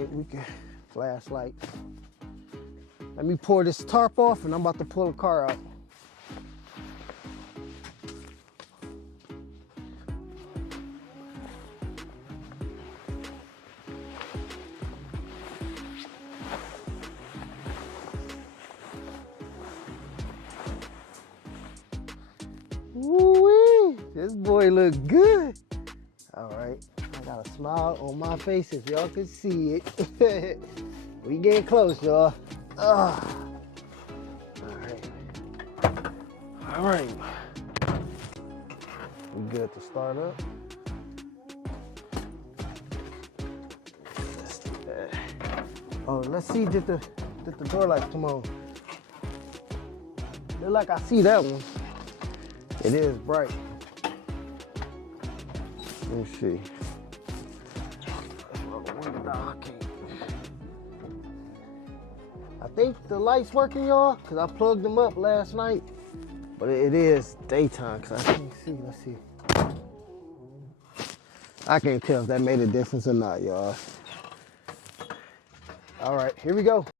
right, we can flashlights. Let me pour this tarp off and I'm about to pull the car out. Woo-wee, this boy look good. All right, I got a smile on my face if y'all can see it. We getting close, y'all. All right. We good to start up. Let's do that. Oh, let's see, did the door lights come on? Look like I see that one. It is bright. Let me see. Let's roll the window down. I think the light's working, y'all, because I plugged them up last night. But it is daytime, because I can't see. Let's see. I can't tell if that made a difference or not, y'all. All right, here we go.